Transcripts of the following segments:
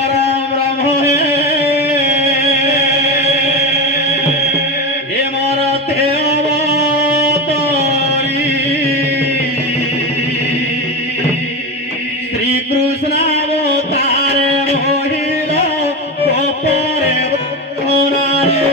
परम ब्रह्म हे मारते अवतारी श्री कृष्ण अवतार मोहिल गोपरे होनारे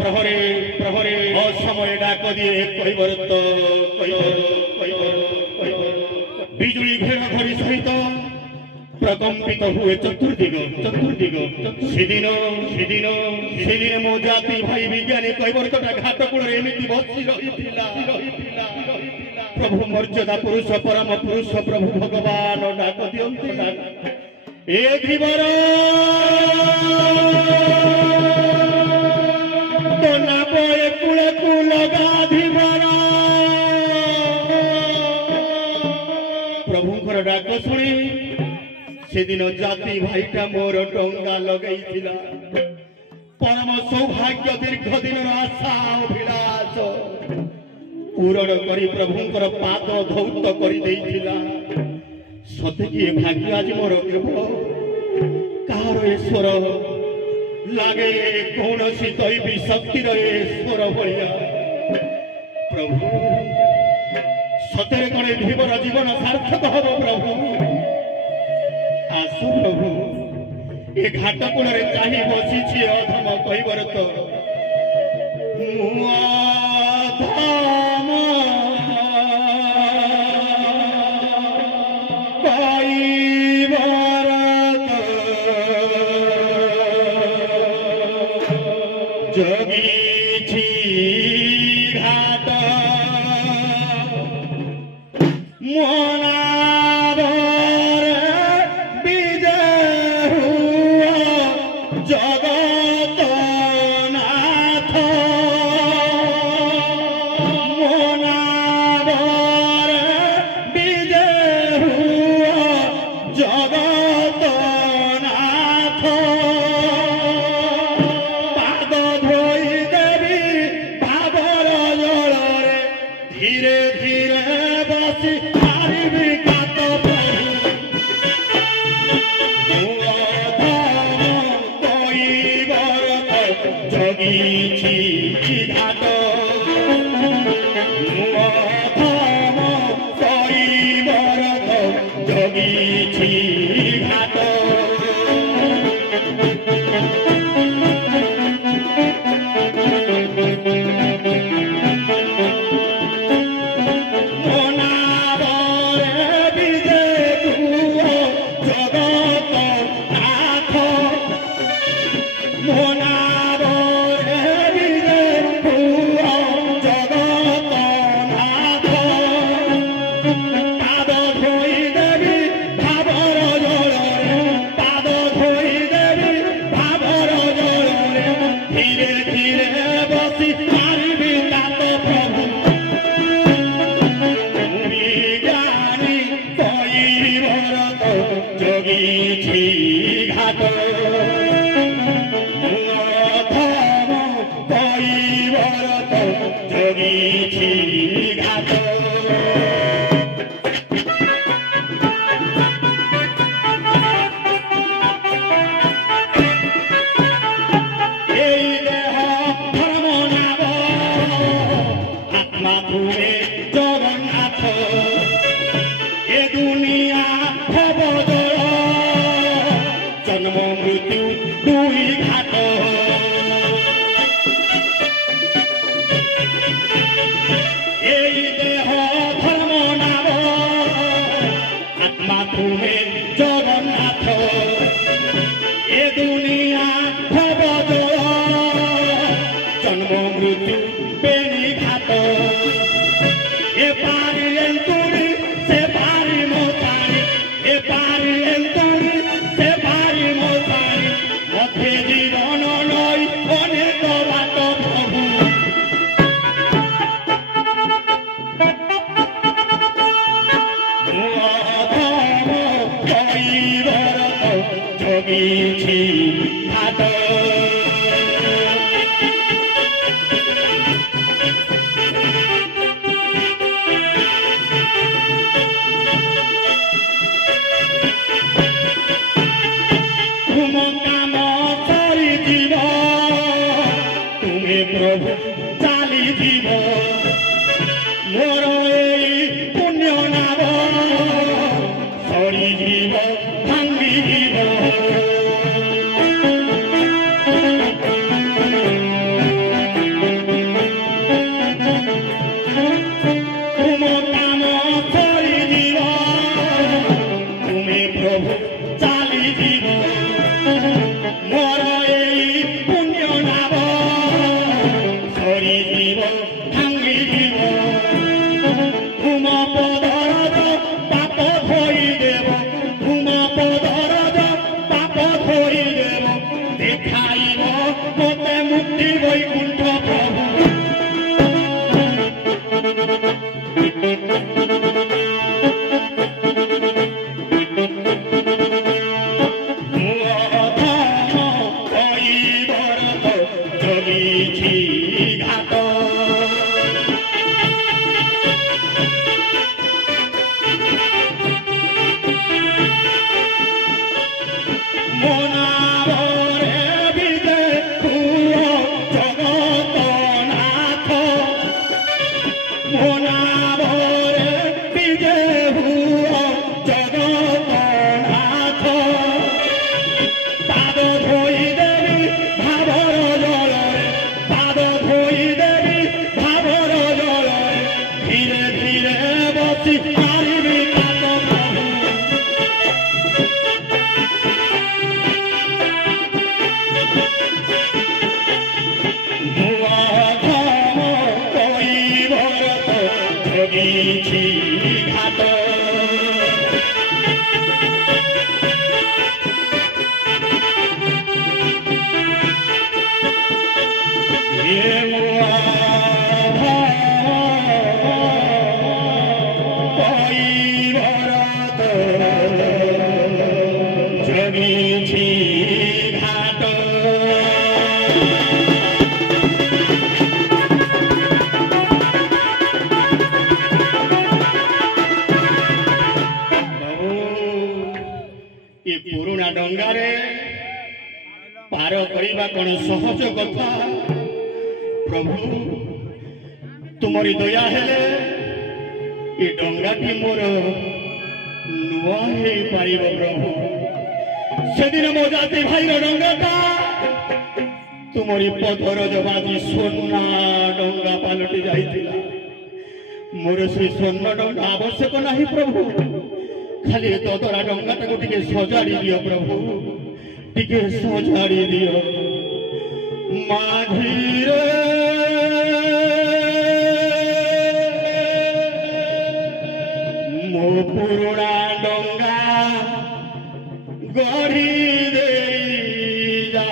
प्रहरे प्रहरे असमय डाक दिए कैबरत बिजुली घेर घड़ी सहित प्रकम्पित हुए चतुर्दिग सेदिन मो जाति भाई विज्ञानी कैबरतटा घाट कूल एमती बसी रही प्रभु मर्यादा पुरुष परम पुरुष प्रभु भगवान डाक दियंती ए धीवर प्रभुंकर डाक शुणी से दिन जाति भाईटा मोर टंगा लगे परम सौभाग्य दीर्घ दिन आशा अभिलाष पूरण कर प्रभुंकर पाद धौत कर सते कि भाग्य आज मोर केवल कहार ईश्वर लागे कौन सी दैवी शक्तिर ईश्वर भाया प्रभु सतरे कणे धीवर जीवन सार्थक हम प्रभु आसु प्रभु ए घाट कूल चाही बसी अधम कैबरत जगी घाट मोनावर विजय हुआ जगत नाथ मोनावर विजय हुआ जगत नाथ धीरे धीरे बसी पारिबी कात जगी घाट जगी घाट जगिछि घाट अधम कैवरत जगिछि घाट प्रभु चाली जीव मोर पुण्य नाम सरी जीव भांगी जीव तुम काम सरी जीव तुम्हें प्रभु चाली जीव मोर पुण्य नाम जीव भांगी जीव तुम पदरज पाप धोई देव तुम पदरज पाप धोई देव देखाइब मते मुक्ति वैकुंठ प्रभु पुराना डंगारे पार करवा कौन सहज कथा प्रभु तुमरी दया हेले ये डंगाटी मोर नुआ हे पारिब प्रभु से दिन मो जाति भाईर डंगाटा तुमरी पथर जबाजी सोना डंगा पालटि जाइतिला मोर से स्वर्ण डंगा आवश्यक नहीं प्रभु खाली तोरा डंगा टाको टिके सजाड़ी दियो प्रभु टिके सजाड़ी दियो माझी रे मो पुराना डंगा गढ़ी दे जा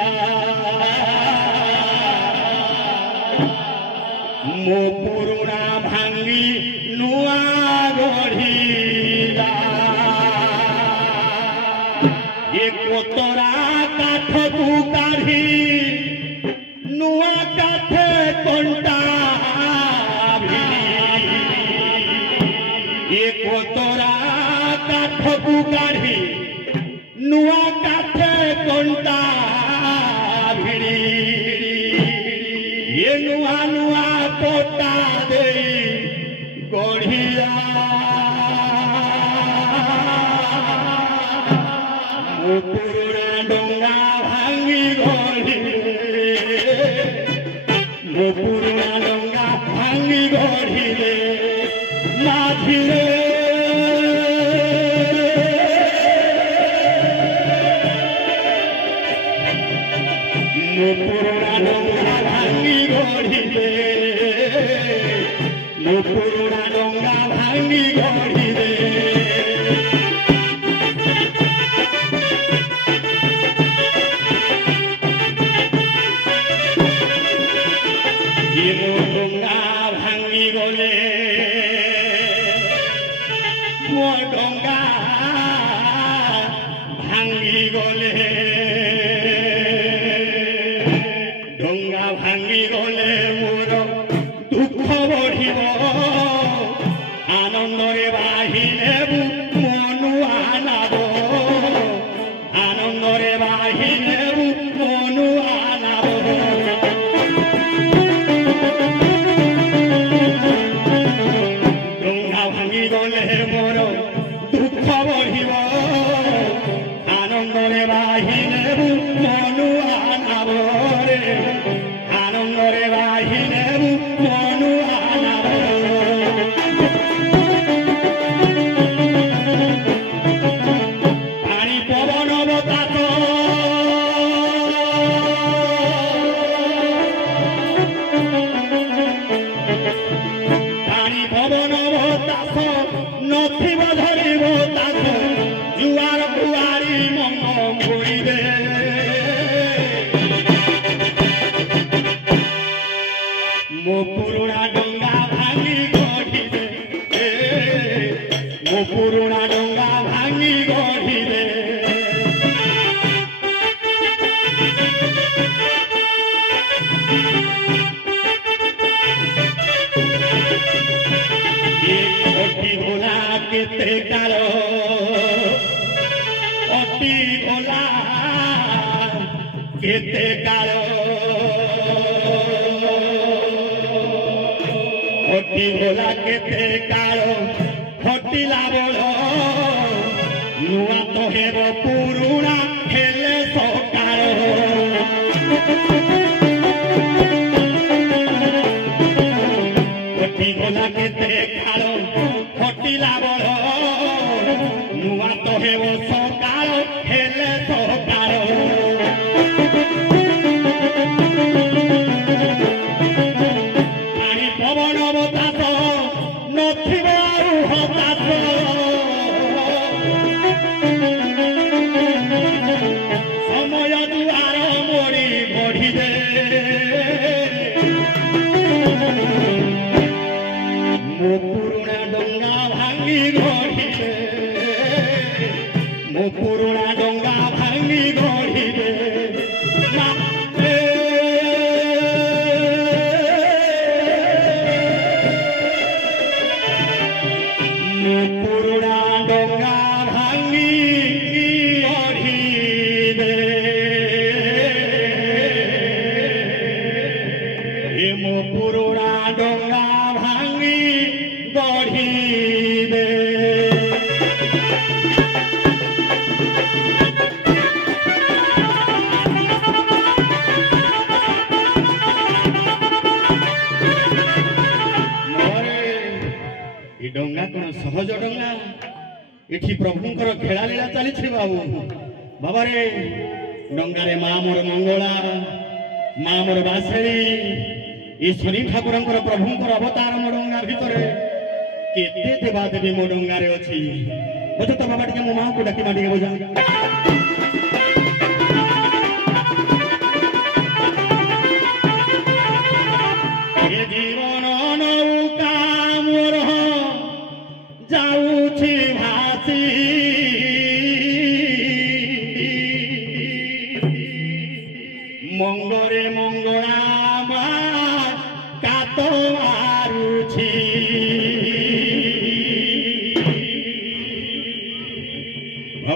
मो पुराना भांगी नुआ गढ़ी जा ये कोतरा काठ को काढ़ी नुआ काठे कंटा ये कोतरा काठ को काढ़ी नुआ काठे कंटा भिड़ी ये नुआ नुआ कोटा दे गढ़िया पुरुଣା डोंगा भांगी गढ़िले मो पुरुଣା डोंगा भांगी गढ़िले माझिले मो पुरुଣା डोंगा भांगी गढ़िले मो पुरुଣା डोंगा भांगी गढ़िले डोंगा भांगी गले मो डोंगा भांगी गले डोंगा भांगी गले मोर दुख बढ़िब आनंदरे बाहिले मनु आनाब आनंदरे बाहिले मनु आनाब मोर दुख बढ़िब आनंदरे बाहिले मनु आनाब रे आनंदरे बाहिले मनु आनाब पानी पवन बतास पानी पवन बतास नथिब धरिब तास जुआर कुआरी मम गोइबे मो पुरुଣା डोंगा भांगी गढ़िले मो पुरुଣା डोंगा भांगी गढ़िले अटी भोला केते काल अटी भोला केते काल अटी भोला केते काल हटिला बड़ नुआ तो हेब पुरुଣା हेले सकाळ अटी भोला केते काल हटिला बड़ नुआ तो हेब सकाळ हेले सकाळ पानी पवन बतास नथिब आउ हतास समय दुआर मोड़ी बढ़िले मो पुरुଣା डोंगा भांगी गढ़िले मो पुरुଣା डोंगा भांगी गढ़िले मो पुरुଣା डोंगा भांगी गढ़िले मो पुरुଣା डोंगा भांगी गढ़िले डोंगा कौन सहज डोंगा ये प्रभुंर खेला लीला चली बाबू बाबा रे डोंगारे माँ मोर मंगला माँ मोर बासेड़ी ईश्वरी ठाकुर प्रभुंर अवतार मो डोंगा भितर केते देवादेवी मो डोंगारे अच्छी बोझ तो बाबा टे मो माँ को डाकी माटी बोझा जीवन नौका मोर जाऊँ भासी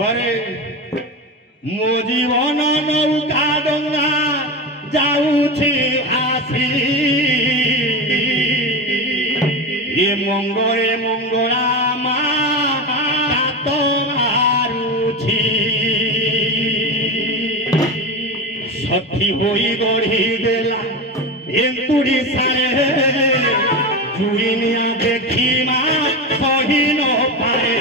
बाबारे मो जीवन नौका डंगा जाऊछि आसी ये मंगले मंगला मा तो मारुछि सखी होई गढ़ी देला एंतुड़ी सारे जुइनिया देखी मा सही न पाए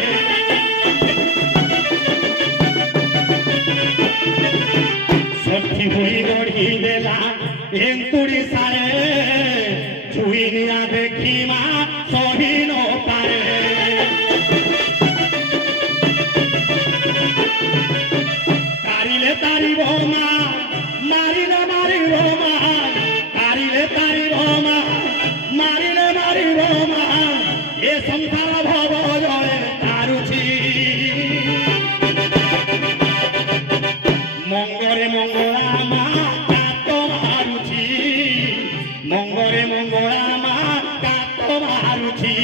सखी होई गढ़ी देला एंतुड़ी सारे जुइनिया देखी मा सही न पाए कारिले तारी बोमा मारिले मारी बोमा कारिले तारी बोमा मारिले मारी बोमा ये संसार भव जले तारुछि मंगरे मंगला मा कातो मारुछि मंगरे मंगला मा कातो मारुछि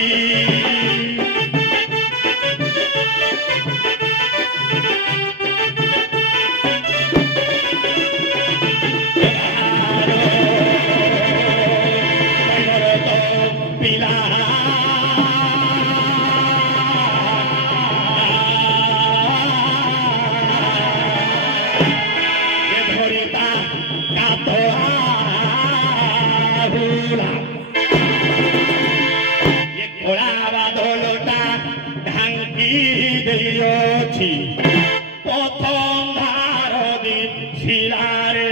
प्रथम भारती शिलारे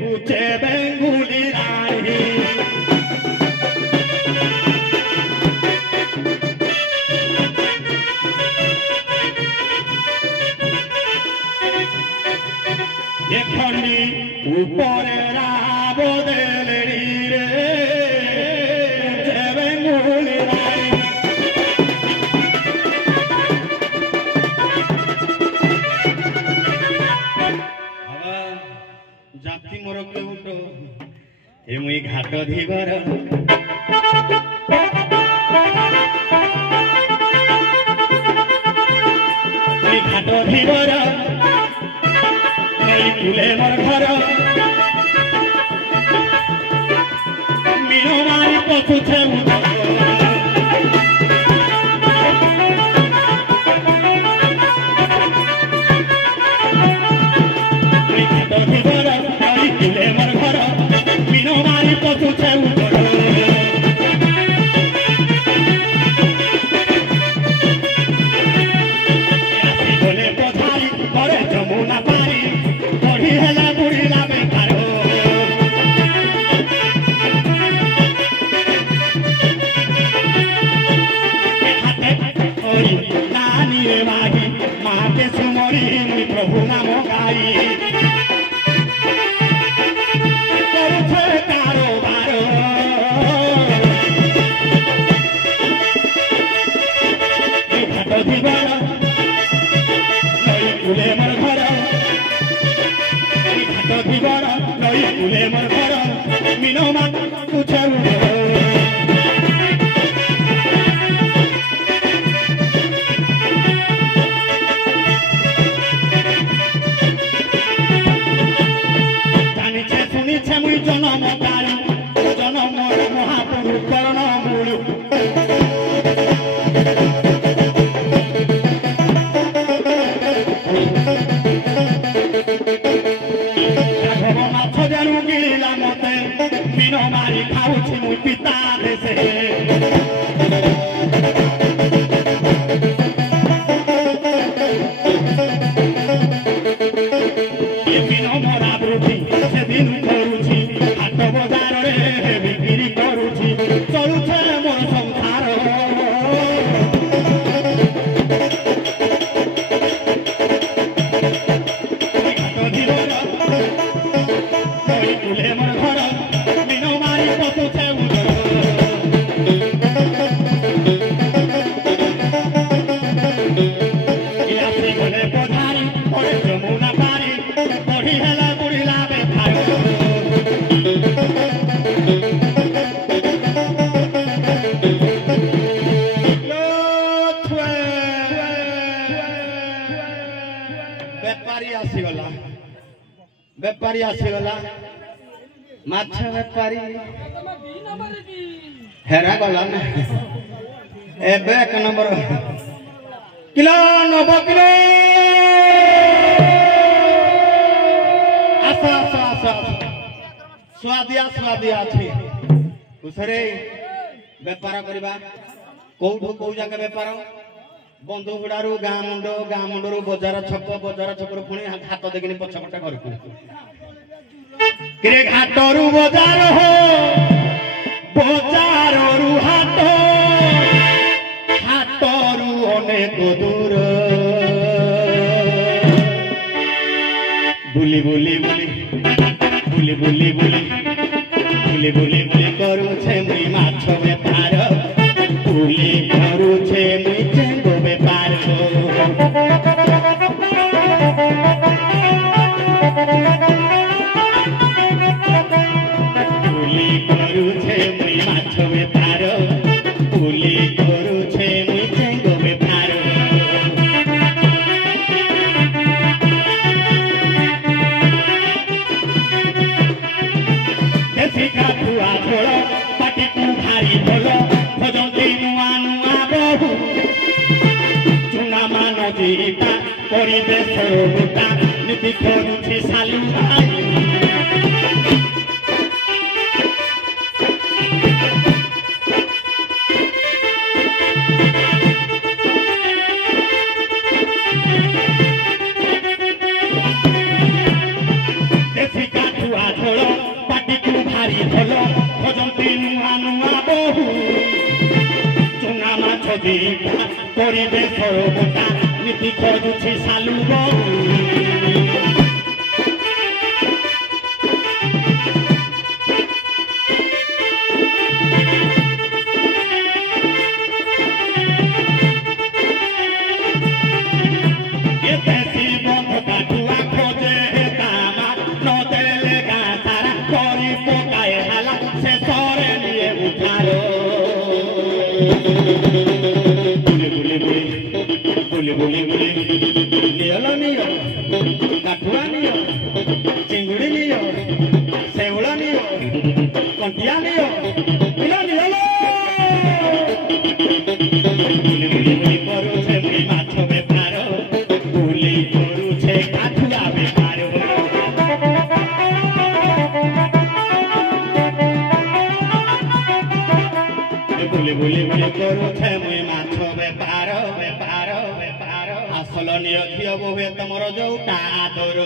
कुचे बेंगुली राही एखनी ऊपरे राब देलेरी रे कुचे बेंगुली राही जाति मोर केउट हे मुई घाट धीवर घाट धीवर नहीं तुले मोर घर मीनो मारी पछुछे प्रभु नाम गाई कारोबार घाट धीवर नई कुले मोर घर घाट धीवर नई कुले मोर घर मीनो मा तुझे जनम काली जनम महाप्रभु करण मूल माछ जानू गिला मते मीनो मारी खाऊछि मु बेपारी आसीगला बेपारी आसीगला माछ बेपारी हेरा गला ना एबे एक नंबर किलो 90 किलो आसा आसा आसा स्वादिया स्वादिया अछि उसरे बेपार करबा कोठो को जाके बेपार बंधु गुड़ारू गाँ मुंडरू बजार छक पुणी हाथ देखनी पछपटे घर को घाटरू बजार हो बजारू हाट हाटरू अनेक दूर बुली बुली बुली बुली बुली बुली बुली बुली बुली करूछे मुई माछ बेपार बुली करूछे मुई चेंगो बेपार बुली करूछे मुई माछ बेपार बुली करूछे मुई चेंगो बेपार देसी काठुआ झोल पाटी को भारी बोल खोजती नुआ नुआ बहु चुना मान जीता परिवेश रोटा नीति खोजुछि सालू भाई देसी काठुआ झोल पाटी को भारी बोल खोजती नुआ नुआ बहु चुना माछ जीता परिवेश रोटा नीति खोजुछि सालू बहु बुली बुली नियलो नियो काठुआ नियो चिंगुड़ी नियो सेवड़ा नियो कंटिया नियो नियो नियलो बुली बुली बुली करूछे मुई माछ बेपार बुली करूछे काठुआ बेपार बुली बुली बुली करूछे मुई माछ बेपार बेपार आसल नियो बोहे तमर जोटा आदर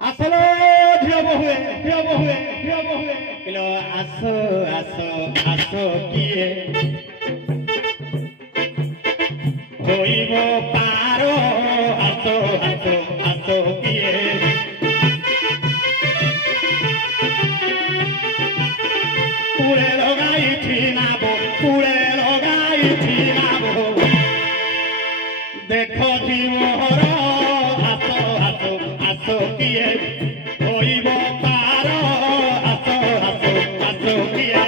आसल झियो बोहे किलो आसो आसो आसो किए होइब पारो आसो आसो आसो किए पुरे लगाई नाबो देखो जीवहर आसो आसो आसो किए होइब पारो आसो आसो आसो किए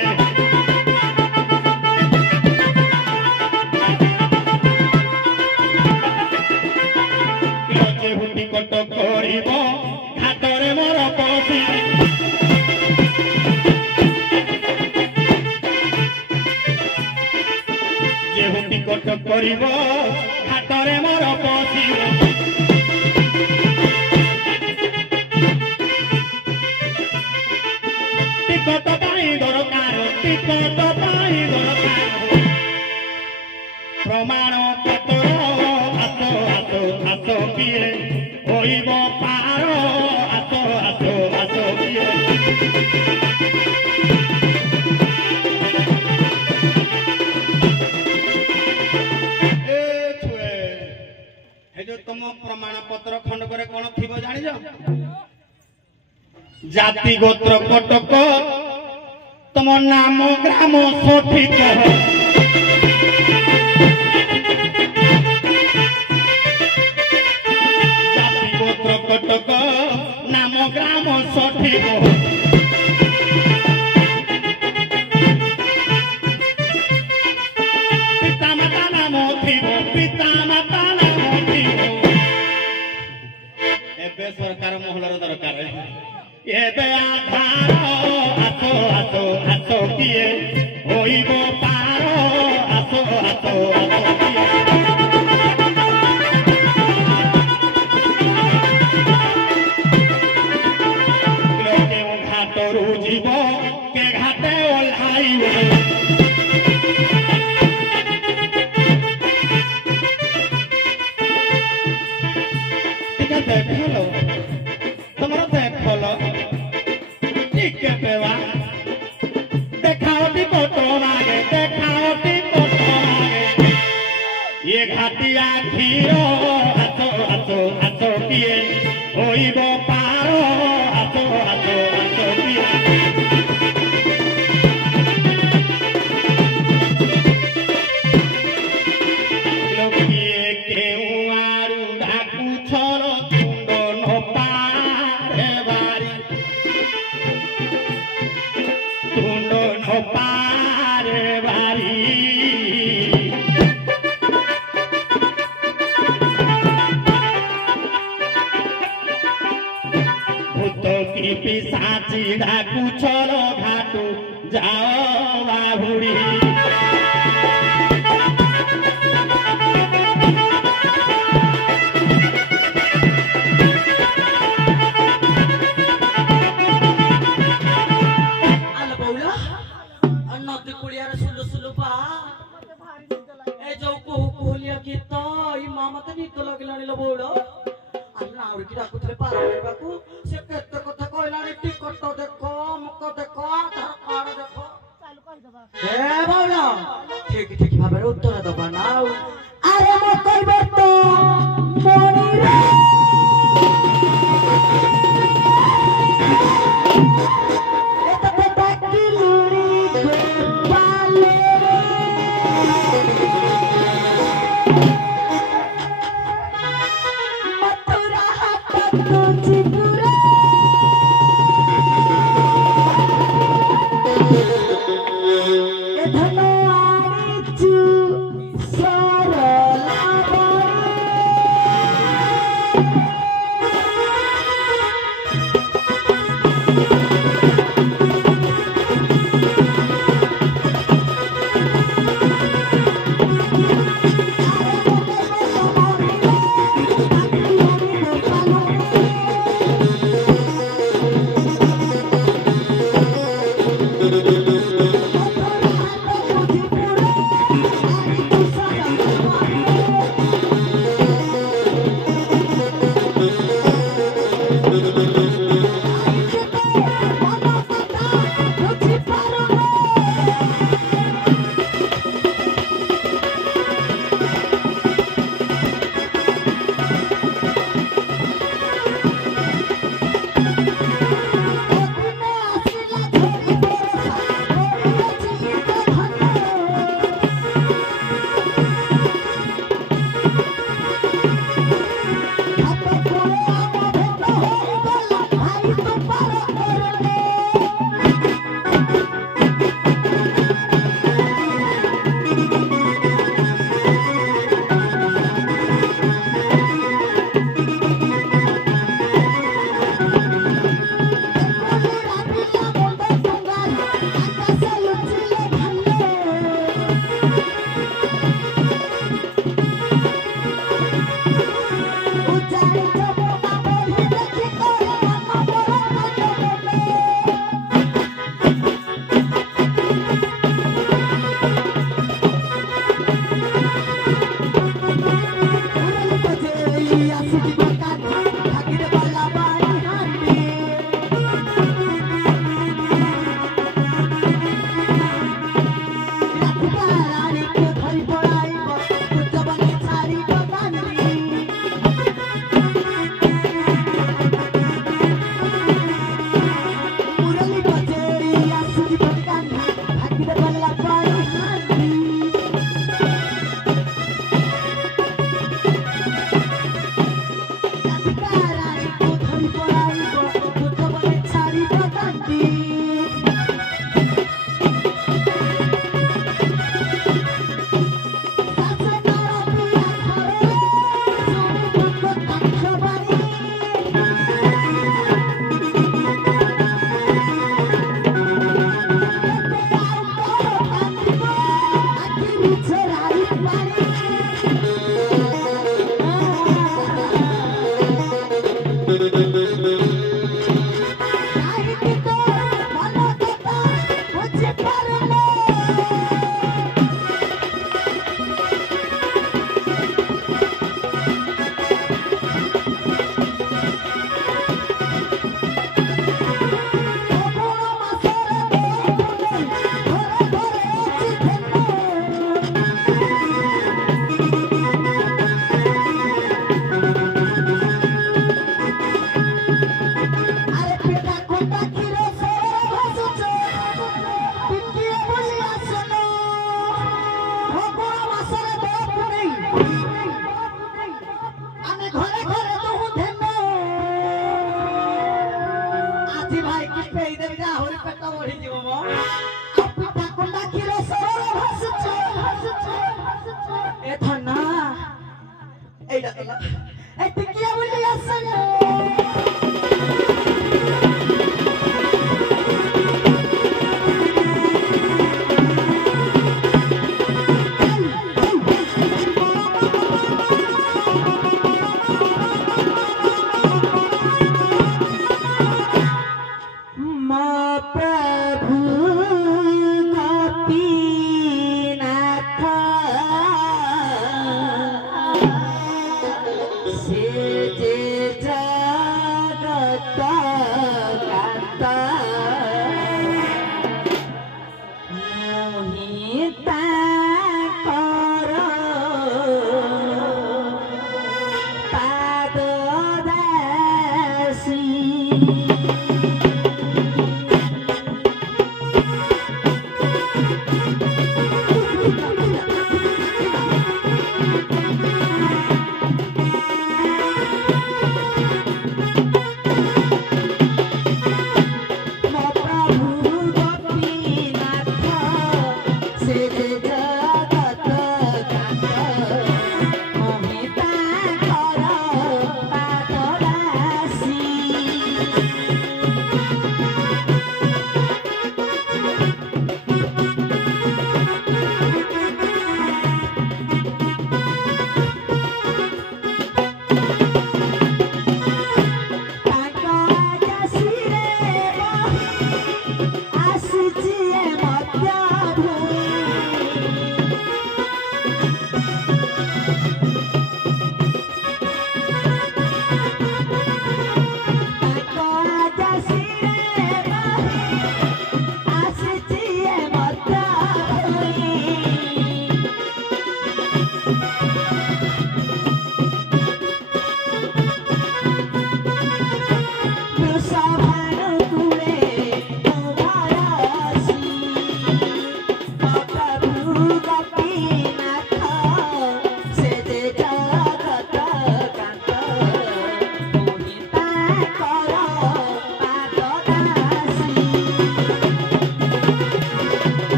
कट करिब घाटरे मोर पसी जेहुटी कट करिब घाटरे मोर पसी टिकट पाई दरकार प्रमाण पत्र आसो आसो आसो किए होइब पारो आसो आसो आसो किए जो तुम प्रमाण पत्र खंड करे कौन थी जानी जाति गोत्र कटक तुम नाम ग्राम सठिक ହାତ ହାତ କେଉଁ ଘାଟରୁ ଯିବ କେ ଘାଟେ ଓହ୍ଲାଇବ देखलो तुम्हारा देखलो ठीक है बेवा देखाओ टी फोटो मागे ये घाटिया खीरो हाथो किए होइबो पारो हाथो किए लोकिए केउ आरु डाकू छरो पारे बारी भूत की पिशाची डाकू चलो घाटू जाओ बाबुड़ी ठीक भाव उत्तर दबा ना अरे मैं कहबे तो मोनी रे एत बेटा की लूरी गोपाले मथुरा हाथ तुझपुरा ଆମେ ଘରେ ଘରେ ଦଉଥେନୁ ଆଜି ଭାଇ କି ପେଇ ଦେବି ଯେ ଆହୁରି ପେଟ ବଢିଯିବ ମ ପିଠା କୁଣ୍ଡା କ୍ଷୀର ସରଳ ଭାସୁଛି ଏ ଧନ ଏଇଟା କଲା ଏ ଟିକିଆ ବୋଲି ଆସନ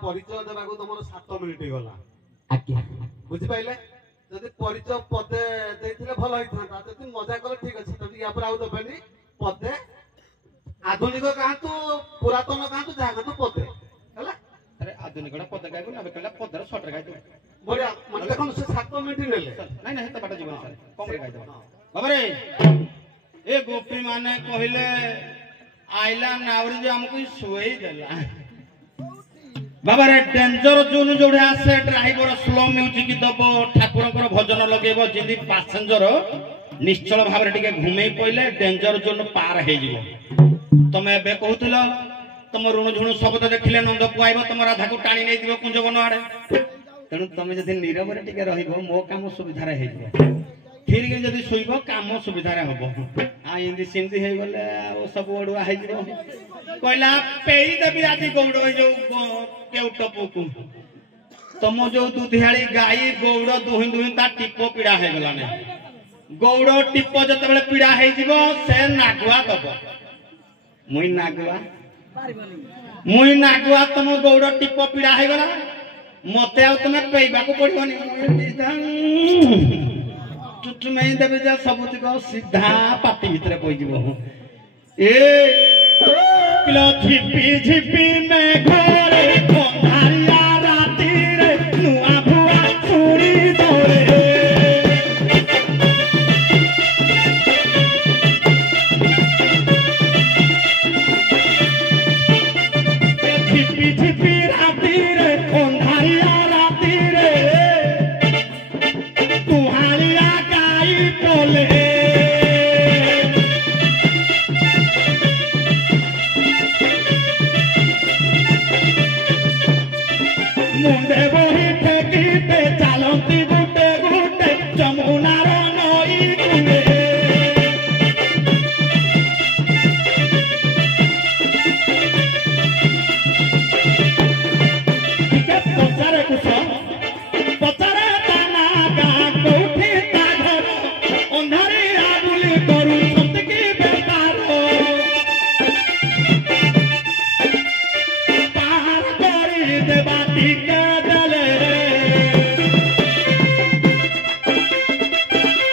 परिचय देवाक तुम 7 मिनिट गला बुझी पाइले जदि परिचय पदे देथिले भल होइथांता जदि मजा करे ठीक अछि तब या पर आउ दबेनी पदे आधुनिक कांतु पुरातन कांतु जा कांतु पदे हला अरे आधुनिक पदे गाइबो ना बेकला पदर शॉर्ट गाइ दो बढ़िया मन देखन से 7 मिनिट नेले नहीं नहीं त बाटा जीवन सर कम रे गाइ दो बाबा रे ए गोपी माने कहिले आइला नावरी जे हमको सोई देला बाबा रे डेंजर जोन जोड़े आसे ड्राइवर स्लो म्यूजिक दबो ठाकुरकर भजन लगेबो जिंदी पैसेंजर निश्चल भाव रे टिके घुमे पइले डेंजर जोन पार हे जिवो तमे बे कहउतिलो तम ऋण झुण शब्द देखिले नंद पुआइबो तम राधा को टाणी नै दिबो कुंज बन आड़े तेनु तमे जदि नीरव रे टिके रहिबो मो काम सुविधा रे हे जिवो फिर के जदि सोइबो काम सुविधा रे हबो आ इंदी सिंदी हे गले ओ सब ओडुआ हे जिवो कहला पेई देबी आदि गौड़ जो केउट पोकु तम जो दुधियाली गाई गौड़ दुहि दुहि ता टिपो पीड़ा हे गला ने गौड़ टिपो जते बेले पीड़ा हे जिवो से नागुआ दबो मुई नागुआ तम गौड़ टिपो पीड़ा हे गला मते आ तमे पेइबा को पड़िबनी टुटु नहीं देबे जे सबुति को सीधा पाटी भितरे पई जिवो ए किलो झिपी झिपी में घरे कोठारिया राती रे नुआ ମୁଣ୍ଡେ ବହି ଠେକିତେ ଚାଲନ୍ତି ଗୁଟେ ଗୁଟେ ଯମୁନାର ନଈ କୂଳେ ଟିକେ ପଚାରେ କୁଶ ପଚାରେ ତା ନା ଗାଁ କୋଉଠି ତା ଘର ଅନ୍ଧାରିଆ ବୁଲି କରୁଛନ୍ତି କି ବେପାର ପାର କରି ଦେବା ଟିକେ ଦେଲେ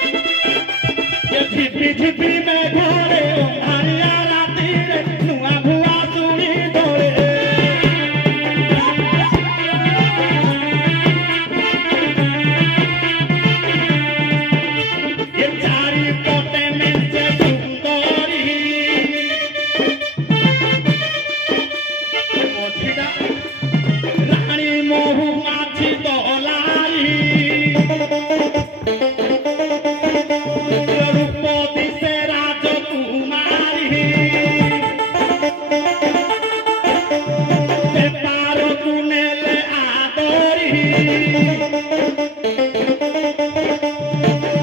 ଏ ଝିପି ଝିପି ମେଘରେ ଅନ୍ଧାରିଆ ରାତିରେ ନୂଆ ଭୁଆ ଶୁଣି ଦୋଳେ ଏ ଚାରିପଟେ ମେଞ୍ଚେ ସୁନ୍ଦରୀ ମଝିଟା ରାଣୀ ମହୁମାଛି ଦଲାରି ରୂପ ଦିଶେ ରାଜକୁମାରୀ ବେପାରକୁ ନେଲେ ଆଦରି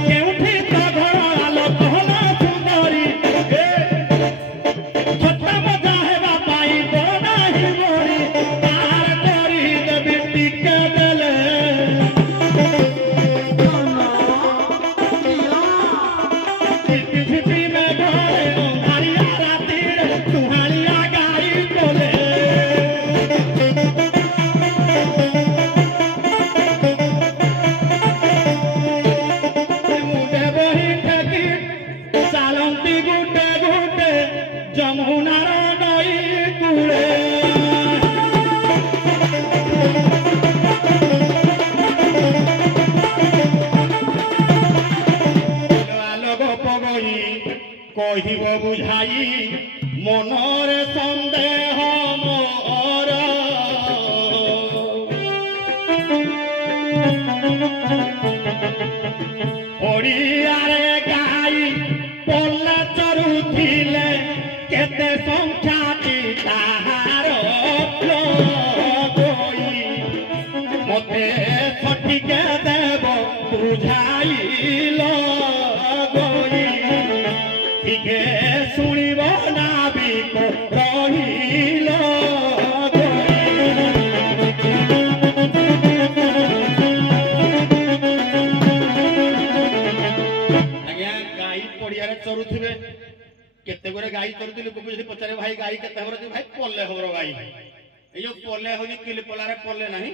କେଉଁଠି ତ ଘର ଆଲୋକ ହେଲା ସୁନ୍ଦରୀ ଛୋଟ ମଜା ହେବା ପାଇଁ ବଡ଼ ନାହିଁ ମୋରି ପାର କରି ଦେବି ଟିକେ ଦେଲେ ଝିପି ଝିପି ମେଘରେ ଅନ୍ଧାରିଆ ରାତିରେ ସୁହାଳିଆ ଗାଈ ବୋଲେ ମୁଣ୍ଡେ ବହି ଠେକି ଚାଲନ୍ତି ଗୁଟେ ଗୁଟେ ଯମୁନାର ନଈ କୂଳେ ଆଲୋକ ପଗଇ କହିବ ବୁଝାଇ ମନରେ ସନ୍ଦେହ ମୋର ଓଡ଼ିଆରେ ଗାଈ ପଲ୍ଲେ ଚରୁଥିଲେ କେତେ ସଂଖ୍ୟାଟି ତାହାର ଲଗଇ ମତେ ସଠିକ ଦେବ ବୁଝାଇଲ ଗଇ ଟିକେ ଶୁଣିବ ନା ବିକ ରହିଲ ଆଜ୍ଞା ଗାଈ ପଡ଼ିଆରେ ଚରୁଥିବେ କେତେ ଗୁରେ ଗାଈ ଚରୁଥିଲେ ଲୋକ ଯଦି ପଚାରେ ଭାଇ ଗାଈ କେତେ ହବ ଭାଇ ପଲ୍ଲେ ହବର ଗାଈ এই যে পলে হচ্ছে কিলি পলারে পলে নাই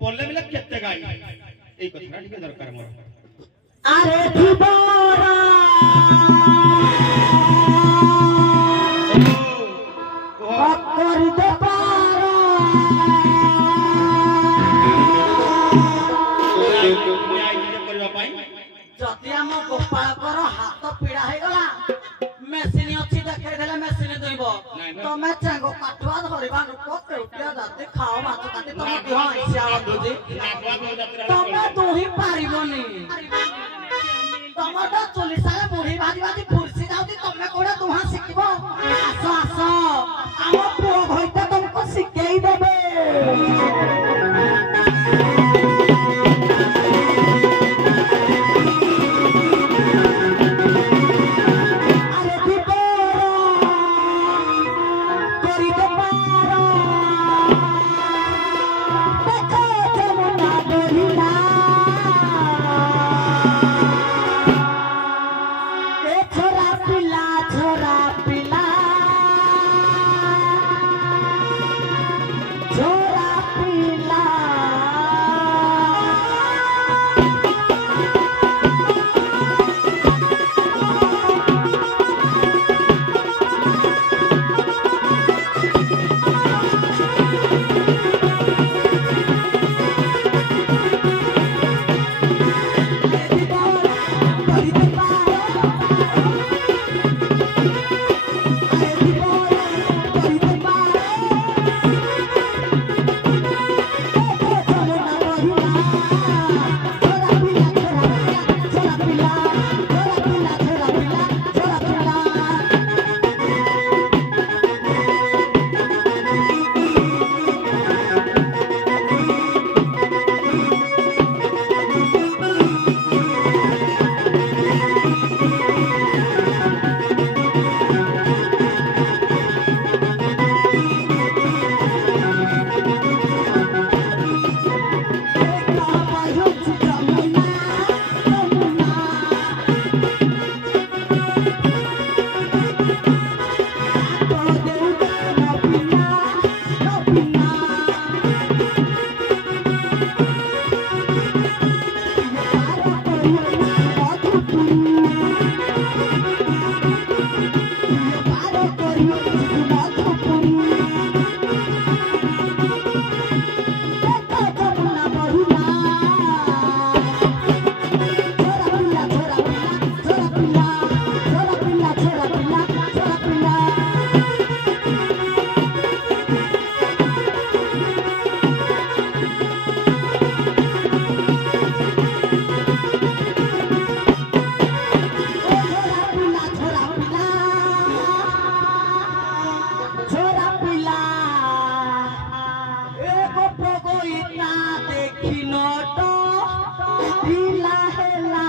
পলে মিলে কেতে গাই এই কথাটা ঠিক দরকার মোর আরে থিবরা করিতে পারো করিবা পাই যদি আম গোপালকর হাত পিড়া হয়ে গলা মেশিন অছি দেখাই দেলে মেশিন দইব তুমি চেঙ্গ কাঠুয়া ধরিবা লোক কেউটিয়া জাতি খাও মাছ কাটি তুমি দিহ ইচ্ছা বুঝি তুমি দুহি পারিবনি তোমার তো চল্লিশ সালে বুড়ি বাজি বাজি ফুরসি যাওছি তুমি কোড়া তুহা শিখিব আস আস আমার পুয় ভাইটা তোমাকে শিখাই দেবে हिला हेला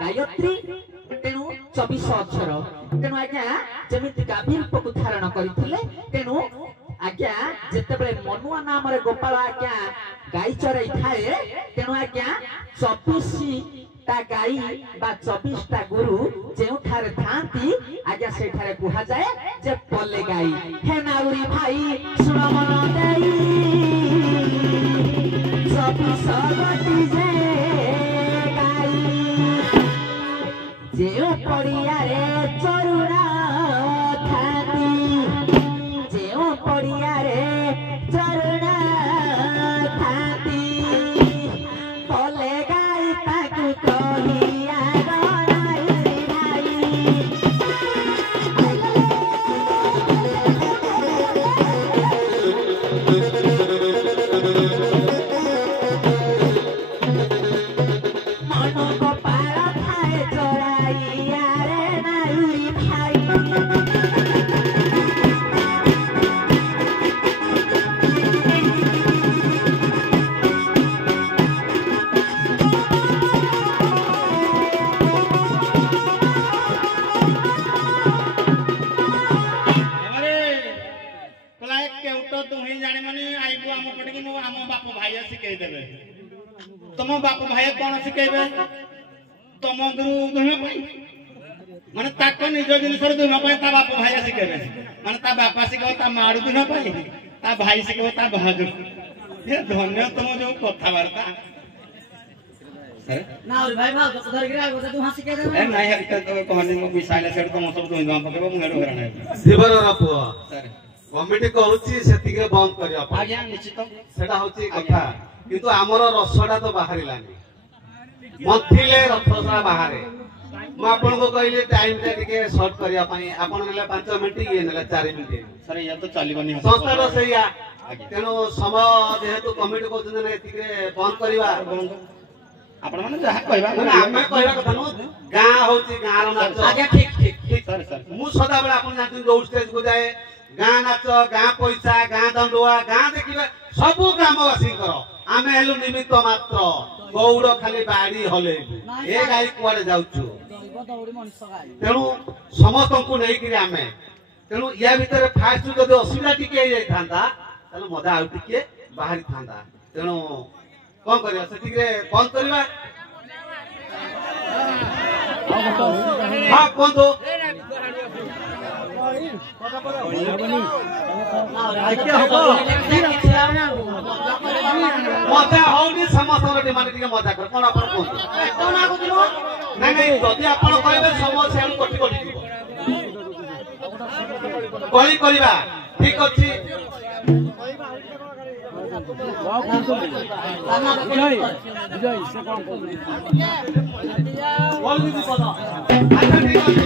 गायत्री तेणु 24 अक्षर तेणु आज्ञा जमिति गाभीर को धारण करथिले तेणु आज्ञा जेतेबेले मनुआ नाम रे गोपाल आज्ञा गाई चराई थाए तेणु आज्ञा 24 ता गाई बा 24 ता गुरु जेउ ठारे थांती आज्ञा से ठारे कुहा जाए जे पल्ले गाई हे नाउरी भाई सुन मन देई 24 गति जे जेउ पड़िया रे चरुणा थाती जेउ पड़िया रे चरुणा थाती पले गाई ताकू कहिया गनाई भाई मनो को पारा थाए चोराइया रे नाउरी भाई तुम बाप भाई कौन शिखेबे तुम गुरु दुहिमा पाई माने ताको निज जिनिस दुहिमा पाई ता बाप भाई शिखेबे माने ता बापा शिखो ता माडू दुहिमा पाई ता भाई शिखो ता भाजु ये धन्य तुम जो कथा वार्ता ना और भाई भाव तो धर गिरा गोता तू हंसी के दे ए नाही हरिता तो कहनी मो बिसाइले सेड तुम सब दुहिमा पकेबो मुंगेडो घराने शिवर पुआ सर कमिटी कहूची सेतिके बंद करिया पा आज्ञा निश्चित सेटा होची कथा किंतु हमर रसडा तो बाहरिलानी मथिले रथसरा बाहरे मु आपन को कहले टाइम टे टिके शॉर्ट करिया पई आपन नेले 5 मिनिट ये नेले 4 मिनिट सर या तो चालीबनी संस्थार सैया तेणु समय जेहेतु कमिटी कहते ना एतिके बंद करिवा आपण माने जहा कहबा माने आमे कहला कथा नु गां होची गां रो नाच आगे ठीक ठीक ठीक सर सर मु सदा बेला आपन जातु जो स्टेज को जाए गां नाच गां पैसा गां दंडुआ गां देखिबा सब ग्रामवासी करो आमे हेलु निमित्त मात्र गौड़ खाली बाड़ी हले ए गाई कुआडे जाउछु तेणु समस्त को नहीं कि आमे तेणु या भीतर फास्ट जदि असुविधा टिके हे थांता तले मजा आउ टिके बाहरी थांता तेणु कोन करिया सेतिके बंद करिवा हां कोन तो मजा होनी समस्त डिमांड टिके मजा कर कोन आपण कोन नहीं नहीं जदि आपण कहबे समस्या हम कटि कटि दिबो कहि करिबा ठीक अछि विजय विजय से कौन बोल भी पता अच्छा ठीक अछि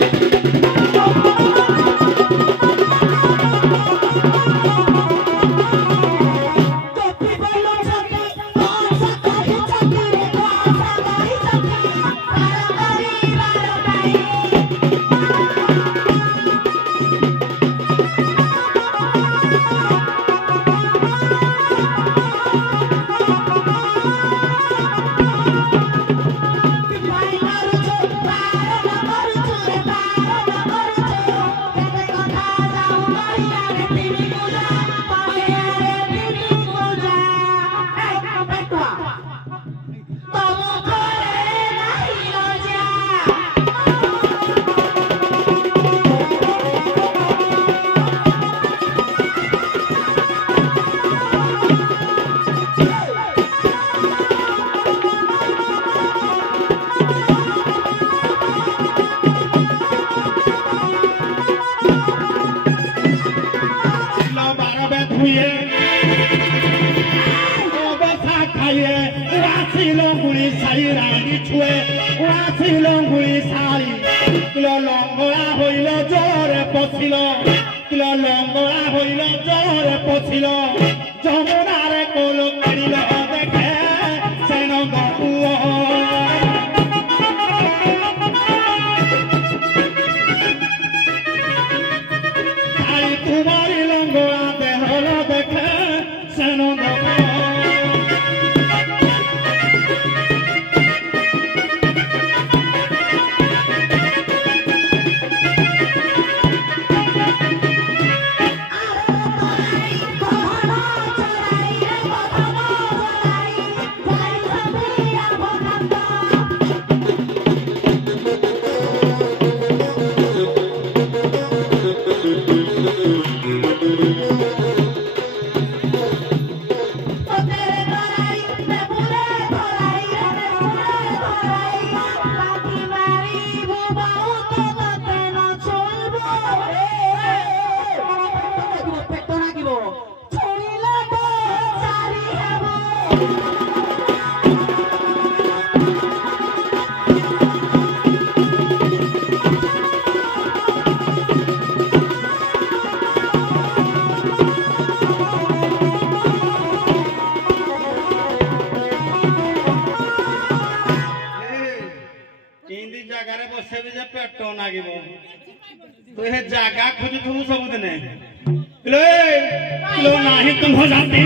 हुए बसा खाइए उड़ासी लंगुड़ी साई रानी छुए उड़ासी लंगुड़ी साई किलो लंगड़ा हইল जोरे पछिल किलो लंगड़ा हইल जोरे पछिल যমুনারে কোল কাড়িল দেখে সেন গপুয় তাই তোমার লঙ্গড়া দেহল দেখে সেন গপুয় तो ये जागा खोज तुम सब दिने लो नाही तुम हो जाती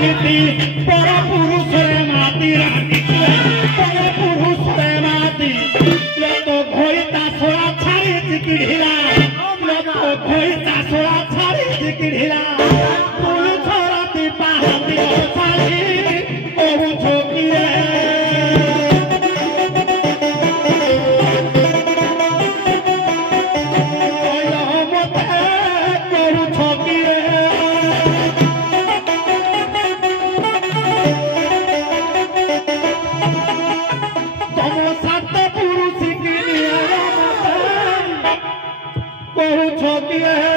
नीति पर पुरुष रे माती रानी पर पुरुष रे माती लो तो घोइता सोड़ा छाड़ी चिकिढ़िला लो तो घोइता सोड़ा छाड़ी चिकिढ़िला पुल छोराती पाहती साली ओहु छोकिए Yeah.